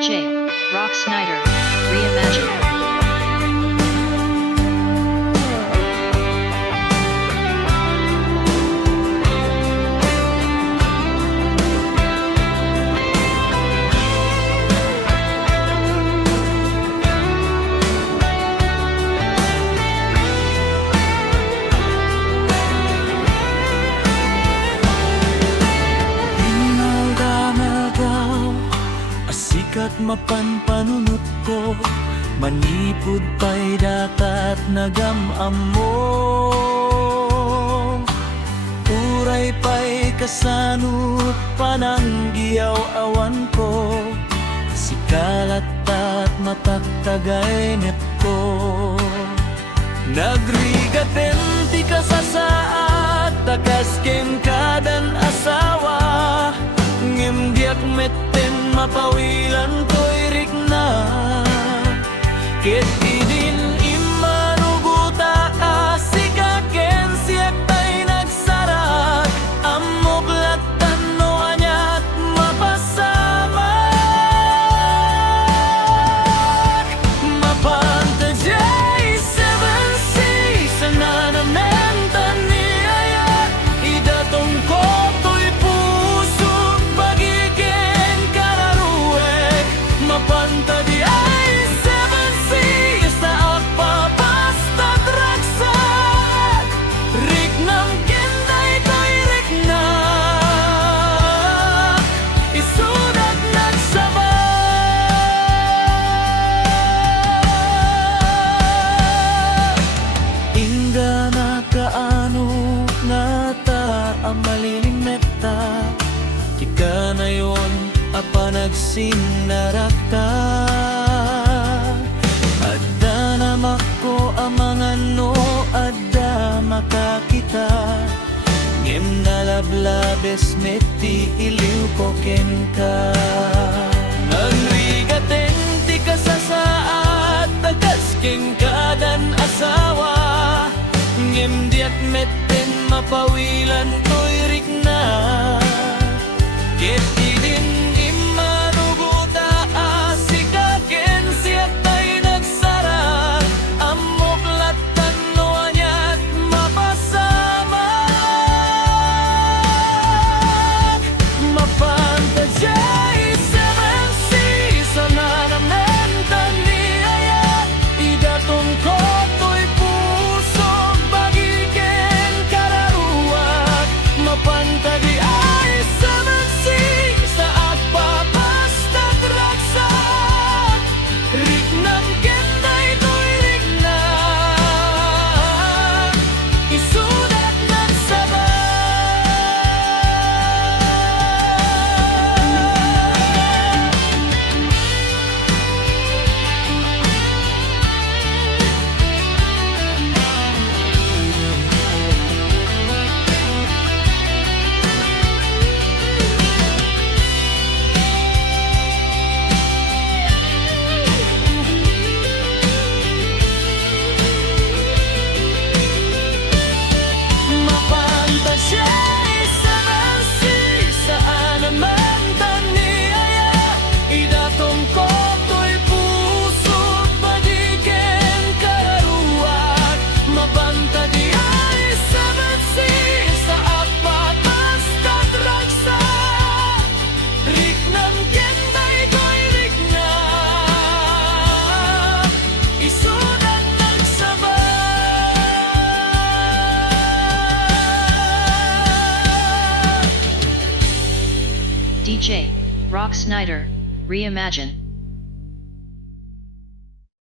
DJ Rock Snyder Reimagine. Kat mapanpanunot ko, manipod pa'y datat nagamam mo. Uray pa'y kasanot pananggiyaw awan ko, sikalat at mataktagay net ko. Nagrigaten ti kasasaat, takas ken kadan asawa, ngimdiak metten mapawilan ko'y rikna. Ket idin imanuguta asika ken siyak tay nagsarat, amok latan no anyat mapasamak. Mapantajay 7C sa nanamentan ni ayat, idatong ko to'y puso bagiken kararuek. Mapanta di ay 7C sa agpapastat ragsak, riknam kenday ko'y riknak, isudat nagsabak. Ingga na kaano nata ang maliling meta, tika na yon apa nagsinarakta. Adda na mako amang ano, adda makakita, ngem nalablabes meti iliw ko ken ka. Nagrigaten ti kasasaat, tagas ken kadan asawa, ngem diak metten mapawilan ko'y rikna. Ket idin imanuguta asika ken siyak tay nagsarat, amok latan no anyat mapasamak. Mapantajay 7C sa nanamentan ni ayat, idatong ko to'y puso bagiken kararuak. Mapanta di ay 7C sa agpapastat ragsak, riknam kenday ko'y riknak, isudat DJ Rock Snyder Reimagine.